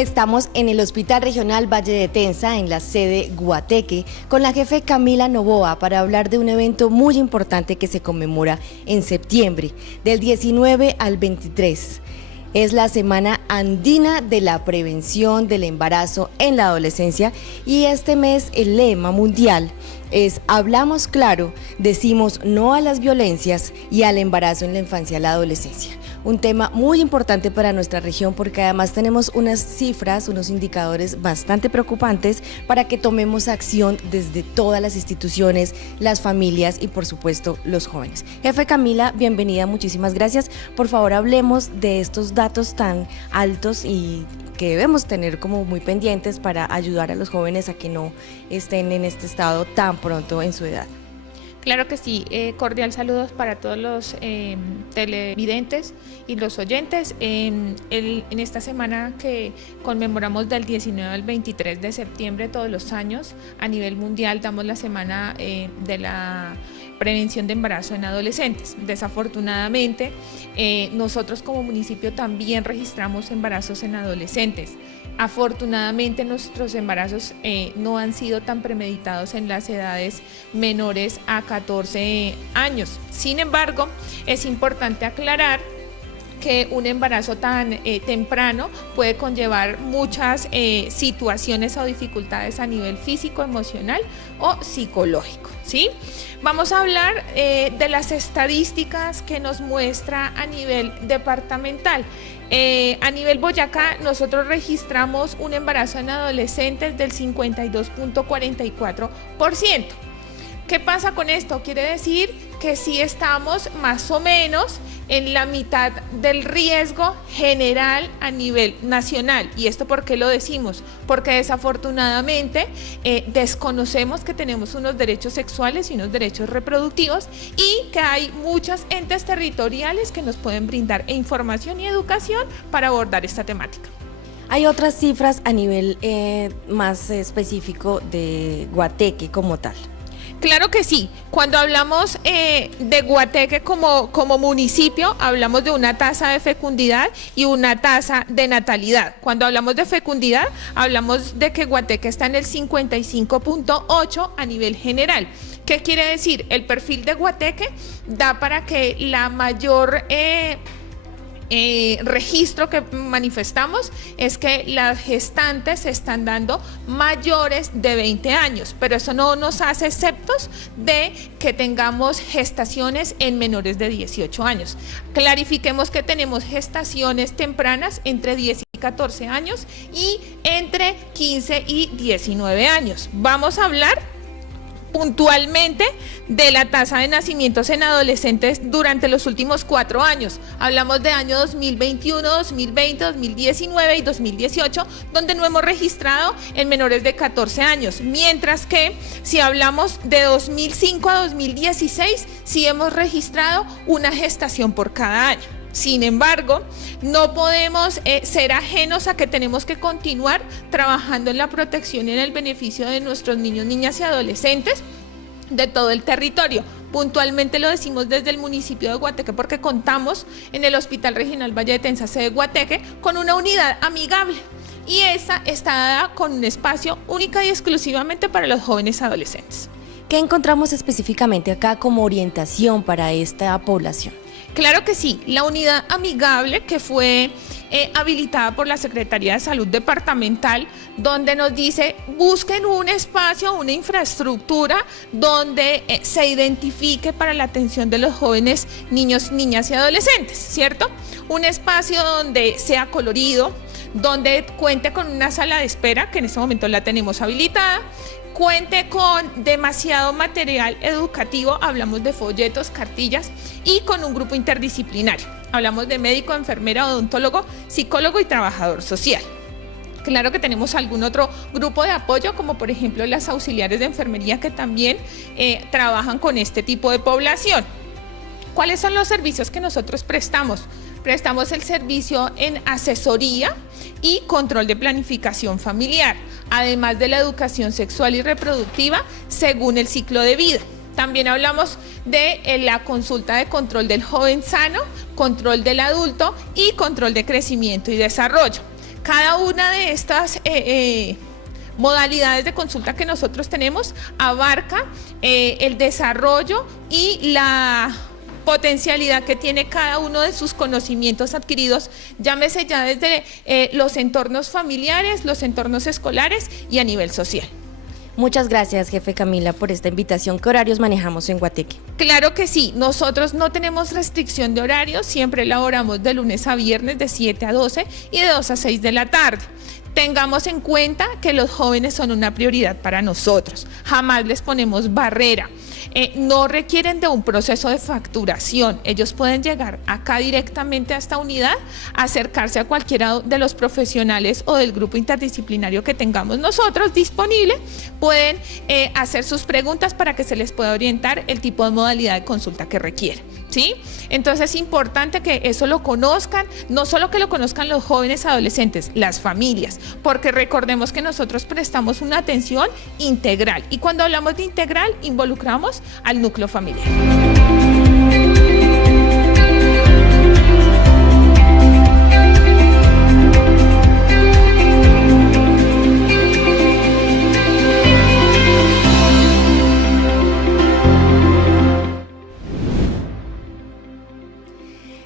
Estamos en el Hospital Regional Valle de Tenza, en la sede Guateque, con la jefe Camila Novoa para hablar de un evento muy importante que se conmemora en septiembre, del 19 al 23. Es la Semana Andina de la Prevención del Embarazo en la Adolescencia y este mes el lema mundial es Hablamos claro, decimos no a las violencias y al embarazo en la infancia y la adolescencia. Un tema muy importante para nuestra región porque además tenemos unas cifras, unos indicadores bastante preocupantes para que tomemos acción desde todas las instituciones, las familias y por supuesto los jóvenes. Jefe Camila, bienvenida, muchísimas gracias. Por favor, hablemos de estos datos tan altos y que debemos tener como muy pendientes para ayudar a los jóvenes a que no estén en este estado tan pronto en su edad. Claro que sí, cordial saludos para todos los televidentes y los oyentes. En esta semana que conmemoramos del 19 al 23 de septiembre todos los años, a nivel mundial damos la semana de la prevención de embarazo en adolescentes. Desafortunadamente, nosotros como municipio también registramos embarazos en adolescentes. Afortunadamente nuestros embarazos no han sido tan premeditados en las edades menores a 14 años. Sin embargo, es importante aclarar que un embarazo tan temprano puede conllevar muchas situaciones o dificultades a nivel físico, emocional o psicológico, ¿sí? Vamos a hablar de las estadísticas que nos muestra a nivel departamental. A nivel Boyacá, nosotros registramos un embarazo en adolescentes del 52.44%. ¿Qué pasa con esto? Quiere decir que sí estamos más o menos en la mitad del riesgo general a nivel nacional. ¿Y esto por qué lo decimos? Porque desafortunadamente desconocemos que tenemos unos derechos sexuales y unos derechos reproductivos y que hay muchos entes territoriales que nos pueden brindar información y educación para abordar esta temática. Hay otras cifras a nivel más específico de Guateque como tal. Claro que sí. Cuando hablamos de Guateque como municipio, hablamos de una tasa de fecundidad y una tasa de natalidad. Cuando hablamos de fecundidad, hablamos de que Guateque está en el 55.8 a nivel general. ¿Qué quiere decir? El perfil de Guateque da para que la mayor registro que manifestamos es que las gestantes se están dando mayores de 20 años, pero eso no nos hace exceptos de que tengamos gestaciones en menores de 18 años. Clarifiquemos que tenemos gestaciones tempranas entre 10 y 14 años y entre 15 y 19 años. Vamos a hablar puntualmente de la tasa de nacimientos en adolescentes durante los últimos 4 años. Hablamos de año 2021, 2020, 2019 y 2018, donde no hemos registrado en menores de 14 años, mientras que si hablamos de 2005 a 2016, sí hemos registrado una gestación por cada año. Sin embargo, no podemos ser ajenos a que tenemos que continuar trabajando en la protección y en el beneficio de nuestros niños, niñas y adolescentes de todo el territorio. Puntualmente lo decimos desde el municipio de Guateque porque contamos en el Hospital Regional Valle de Tenza, sede Guateque, con una unidad amigable y esta está dada con un espacio única y exclusivamente para los jóvenes adolescentes. ¿Qué encontramos específicamente acá como orientación para esta población? Claro que sí, la unidad amigable que fue habilitada por la Secretaría de Salud Departamental, donde nos dice busquen un espacio, una infraestructura donde se identifique para la atención de los jóvenes, niños, niñas y adolescentes, ¿cierto? Un espacio donde sea colorido, donde cuente con una sala de espera, que en este momento la tenemos habilitada, cuente con demasiado material educativo, hablamos de folletos, cartillas y con un grupo interdisciplinario. Hablamos de médico, enfermera, odontólogo, psicólogo y trabajador social. Claro que tenemos algún otro grupo de apoyo, como por ejemplo las auxiliares de enfermería que también trabajan con este tipo de población. ¿Cuáles son los servicios que nosotros prestamos? Prestamos el servicio en asesoría y control de planificación familiar, además de la educación sexual y reproductiva según el ciclo de vida. También hablamos de la consulta de control del joven sano, control del adulto y control de crecimiento y desarrollo. Cada una de estas modalidades de consulta que nosotros tenemos abarca el desarrollo y la potencialidad que tiene cada uno de sus conocimientos adquiridos, llámese ya desde los entornos familiares, los entornos escolares y a nivel social. Muchas gracias, jefe Camila, por esta invitación. ¿Qué horarios manejamos en Guateque? Claro que sí, nosotros no tenemos restricción de horarios, siempre laboramos de lunes a viernes de 7 a 12 y de 2 a 6 de la tarde. Tengamos en cuenta que los jóvenes son una prioridad para nosotros, jamás les ponemos barrera. No requieren de un proceso de facturación, ellos pueden llegar acá directamente a esta unidad, acercarse a cualquiera de los profesionales o del grupo interdisciplinario que tengamos nosotros disponible, pueden hacer sus preguntas para que se les pueda orientar el tipo de modalidad de consulta que requieren, ¿sí? Entonces es importante que eso lo conozcan, no solo que lo conozcan los jóvenes adolescentes, las familias, porque recordemos que nosotros prestamos una atención integral y cuando hablamos de integral involucramos al núcleo familiar.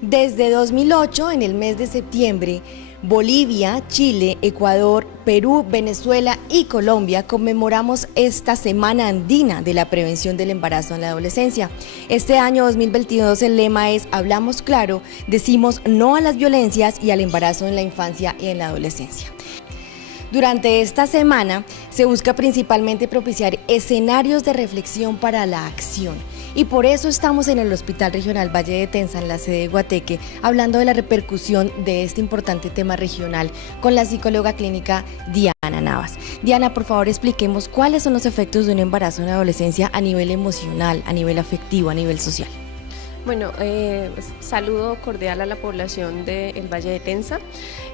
Desde 2008, en el mes de septiembre, Bolivia, Chile, Ecuador, Perú, Venezuela y Colombia conmemoramos esta Semana Andina de la Prevención del Embarazo en la Adolescencia. Este año 2022 el lema es Hablamos claro, decimos no a las violencias y al embarazo en la infancia y en la adolescencia. Durante esta semana se busca principalmente propiciar escenarios de reflexión para la acción. Y por eso estamos en el Hospital Regional Valle de Tenza, en la sede de Guateque, hablando de la repercusión de este importante tema regional con la psicóloga clínica Diana Navas. Diana, por favor, expliquemos cuáles son los efectos de un embarazo en la adolescencia a nivel emocional, a nivel afectivo, a nivel social. Bueno, saludo cordial a la población del Valle de Tenza.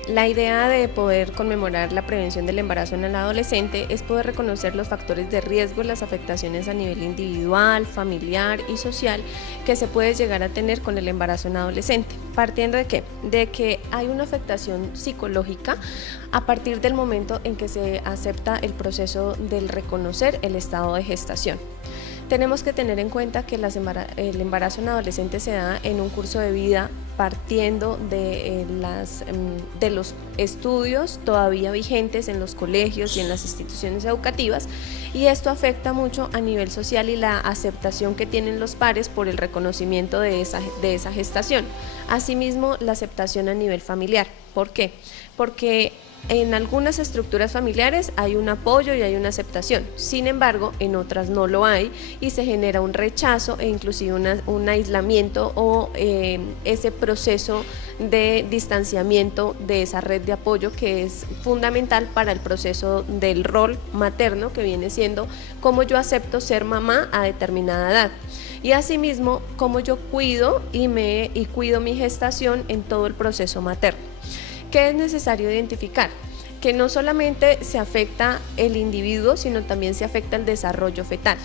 La idea de poder conmemorar la prevención del embarazo en el adolescente es poder reconocer los factores de riesgo, las afectaciones a nivel individual, familiar y social que se puede llegar a tener con el embarazo en adolescente. ¿Partiendo de qué? De que hay una afectación psicológica a partir del momento en que se acepta el proceso del reconocer el estado de gestación. Tenemos que tener en cuenta que el embarazo en adolescente se da en un curso de vida partiendo de los estudios todavía vigentes en los colegios y en las instituciones educativas, y esto afecta mucho a nivel social y la aceptación que tienen los pares por el reconocimiento de esa gestación. Asimismo, la aceptación a nivel familiar. ¿Por qué? Porque en algunas estructuras familiares hay un apoyo y hay una aceptación, sin embargo en otras no lo hay y se genera un rechazo e inclusive un aislamiento o ese proceso de distanciamiento de esa red de apoyo que es fundamental para el proceso del rol materno, que viene siendo cómo yo acepto ser mamá a determinada edad. Y asimismo, cómo yo cuido y cuido mi gestación en todo el proceso materno. ¿Qué es necesario identificar? Que no solamente se afecta el individuo, sino también se afecta el desarrollo fetal.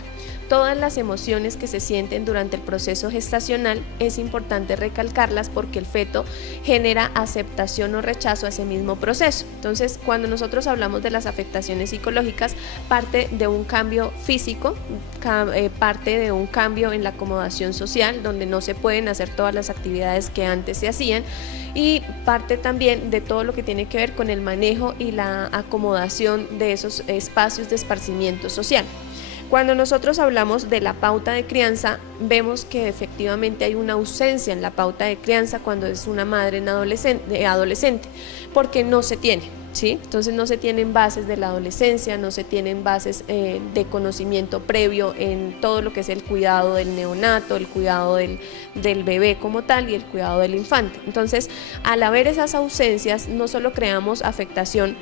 Todas las emociones que se sienten durante el proceso gestacional es importante recalcarlas porque el feto genera aceptación o rechazo a ese mismo proceso. Entonces, cuando nosotros hablamos de las afectaciones psicológicas, parte de un cambio físico, parte de un cambio en la acomodación social, donde no se pueden hacer todas las actividades que antes se hacían, y parte también de todo lo que tiene que ver con el manejo y la acomodación de esos espacios de esparcimiento social. Cuando nosotros hablamos de la pauta de crianza, vemos que efectivamente hay una ausencia en la pauta de crianza cuando es una madre adolescente, porque no se tiene, ¿sí? Entonces no se tienen bases de la adolescencia, no se tienen bases de conocimiento previo en todo lo que es el cuidado del neonato, el cuidado del bebé como tal y el cuidado del infante. Entonces, al haber esas ausencias, no solo creamos afectación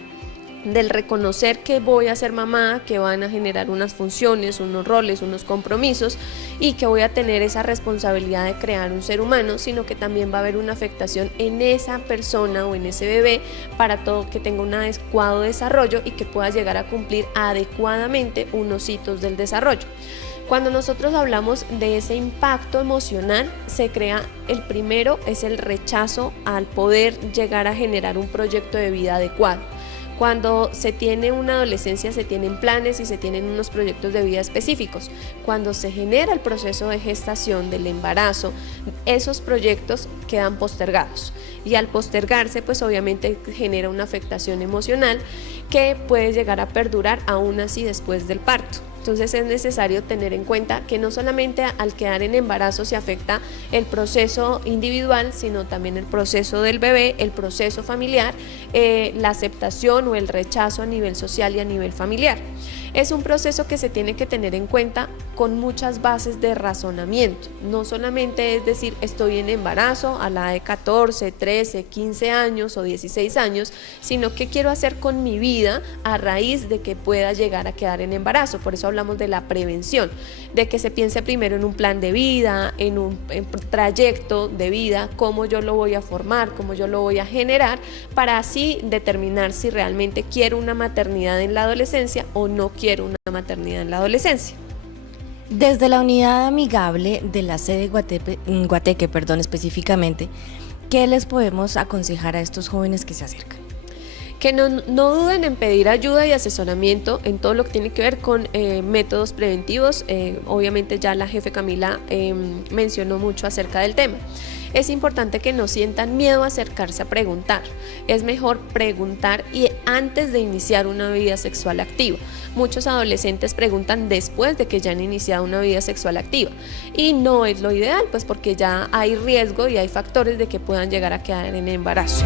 del reconocer que voy a ser mamá, que van a generar unas funciones, unos roles, unos compromisos y que voy a tener esa responsabilidad de crear un ser humano, sino que también va a haber una afectación en esa persona o en ese bebé para todo que tenga un adecuado desarrollo y que pueda llegar a cumplir adecuadamente unos hitos del desarrollo. Cuando nosotros hablamos de ese impacto emocional, se crea, el primero es el rechazo al poder llegar a generar un proyecto de vida adecuado. Cuando se tiene una adolescencia se tienen planes y se tienen unos proyectos de vida específicos. Cuando se genera el proceso de gestación, del embarazo, esos proyectos quedan postergados. Y al postergarse, pues obviamente genera una afectación emocional que puede llegar a perdurar aún así después del parto. Entonces es necesario tener en cuenta que no solamente al quedar en embarazo se afecta el proceso individual, sino también el proceso del bebé, el proceso familiar, la aceptación o el rechazo a nivel social y a nivel familiar. Es un proceso que se tiene que tener en cuenta con muchas bases de razonamiento. No solamente es decir, estoy en embarazo a la edad de 14, 13, 15 años o 16 años, sino qué quiero hacer con mi vida a raíz de que pueda llegar a quedar en embarazo. Por eso hablamos de la prevención, de que se piense primero en un plan de vida, en un trayecto de vida, cómo yo lo voy a formar, cómo yo lo voy a generar, para así determinar si realmente quiero una maternidad en la adolescencia o no quiero una maternidad en la adolescencia. Desde la unidad amigable de la sede Guateque, específicamente, ¿qué les podemos aconsejar a estos jóvenes que se acercan? Que no duden en pedir ayuda y asesoramiento en todo lo que tiene que ver con métodos preventivos. Obviamente ya la jefe Camila mencionó mucho acerca del tema. Es importante que no sientan miedo a acercarse a preguntar. Es mejor preguntar y antes de iniciar una vida sexual activa. Muchos adolescentes preguntan después de que ya han iniciado una vida sexual activa y no es lo ideal, pues porque ya hay riesgo y hay factores de que puedan llegar a quedar en embarazo.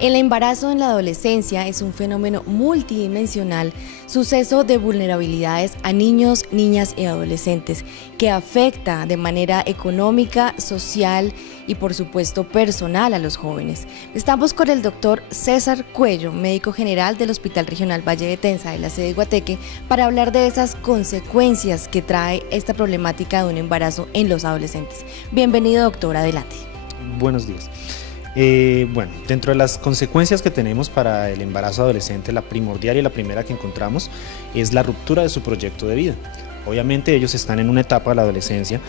El embarazo en la adolescencia es un fenómeno multidimensional, suceso de vulnerabilidades a niños, niñas y adolescentes, que afecta de manera económica, social y por supuesto personal a los jóvenes. Estamos con el doctor César Cuello, médico general del Hospital Regional Valle de Tensa de la sede Guateque, para hablar de esas consecuencias que trae esta problemática de un embarazo en los adolescentes. Bienvenido, doctor, adelante. Buenos días. Bueno, dentro de las consecuencias que tenemos para el embarazo adolescente, la primordial y la primera que encontramos es la ruptura de su proyecto de vida. Obviamente ellos están en una etapa de la adolescencia,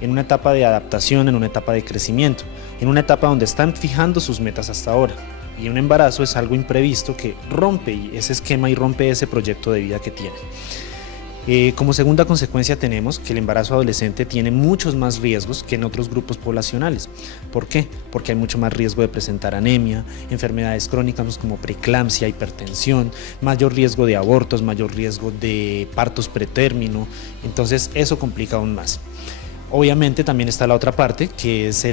en una etapa de adaptación, en una etapa de crecimiento, en una etapa donde están fijando sus metas hasta ahora. Y un embarazo es algo imprevisto que rompe ese esquema y rompe ese proyecto de vida que tienen. Como segunda consecuencia tenemos que el embarazo adolescente tiene muchos más riesgos que en otros grupos poblacionales. ¿Por qué? Porque hay mucho más riesgo de presentar anemia, enfermedades crónicas como preeclampsia, hipertensión, mayor riesgo de abortos, mayor riesgo de partos pretérmino, entonces eso complica aún más. Obviamente también está la otra parte, que es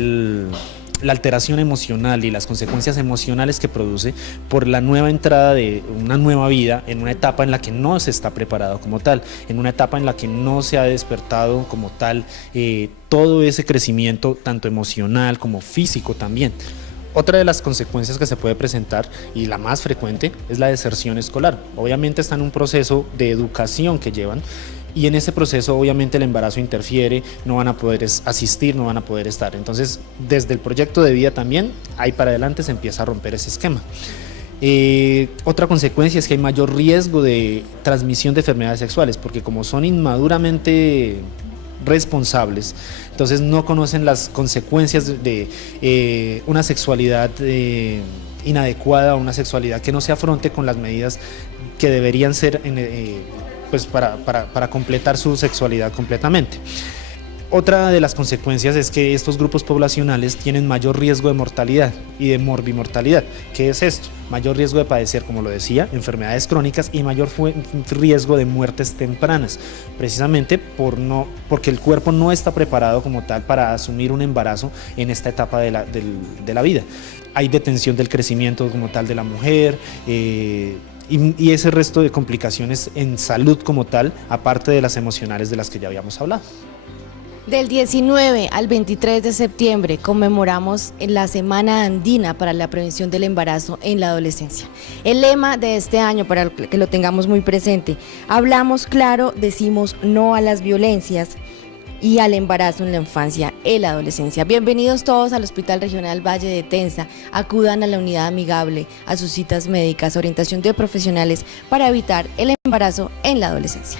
la alteración emocional y las consecuencias emocionales que produce por la nueva entrada de una nueva vida en una etapa en la que no se está preparado como tal, en una etapa en la que no se ha despertado como tal todo ese crecimiento tanto emocional como físico también. Otra de las consecuencias que se puede presentar, y la más frecuente, es la deserción escolar. Obviamente está en un proceso de educación que llevan, y en ese proceso obviamente el embarazo interfiere, no van a poder asistir, no van a poder estar. Entonces desde el proyecto de vida también, ahí para adelante se empieza a romper ese esquema. Otra consecuencia es que hay mayor riesgo de transmisión de enfermedades sexuales, porque como son inmaduramente responsables, entonces no conocen las consecuencias de una sexualidad inadecuada, una sexualidad que no se afronte con las medidas que deberían ser pues para completar su sexualidad completamente. Otra de las consecuencias es que estos grupos poblacionales tienen mayor riesgo de mortalidad y de morbimortalidad. ¿Qué es esto? Mayor riesgo de padecer, como lo decía, enfermedades crónicas y mayor riesgo de muertes tempranas, precisamente porque el cuerpo no está preparado como tal para asumir un embarazo en esta etapa de la vida. Hay detención del crecimiento como tal de la mujer, y ese resto de complicaciones en salud como tal, aparte de las emocionales de las que ya habíamos hablado. Del 19 al 23 de septiembre conmemoramos la Semana Andina para la Prevención del Embarazo en la Adolescencia. El lema de este año, para que lo tengamos muy presente, hablamos claro, decimos no a las violencias y al embarazo en la infancia y la adolescencia. Bienvenidos todos al Hospital Regional Valle de Tensa. Acudan a la unidad amigable, a sus citas médicas, orientación de profesionales para evitar el embarazo en la adolescencia.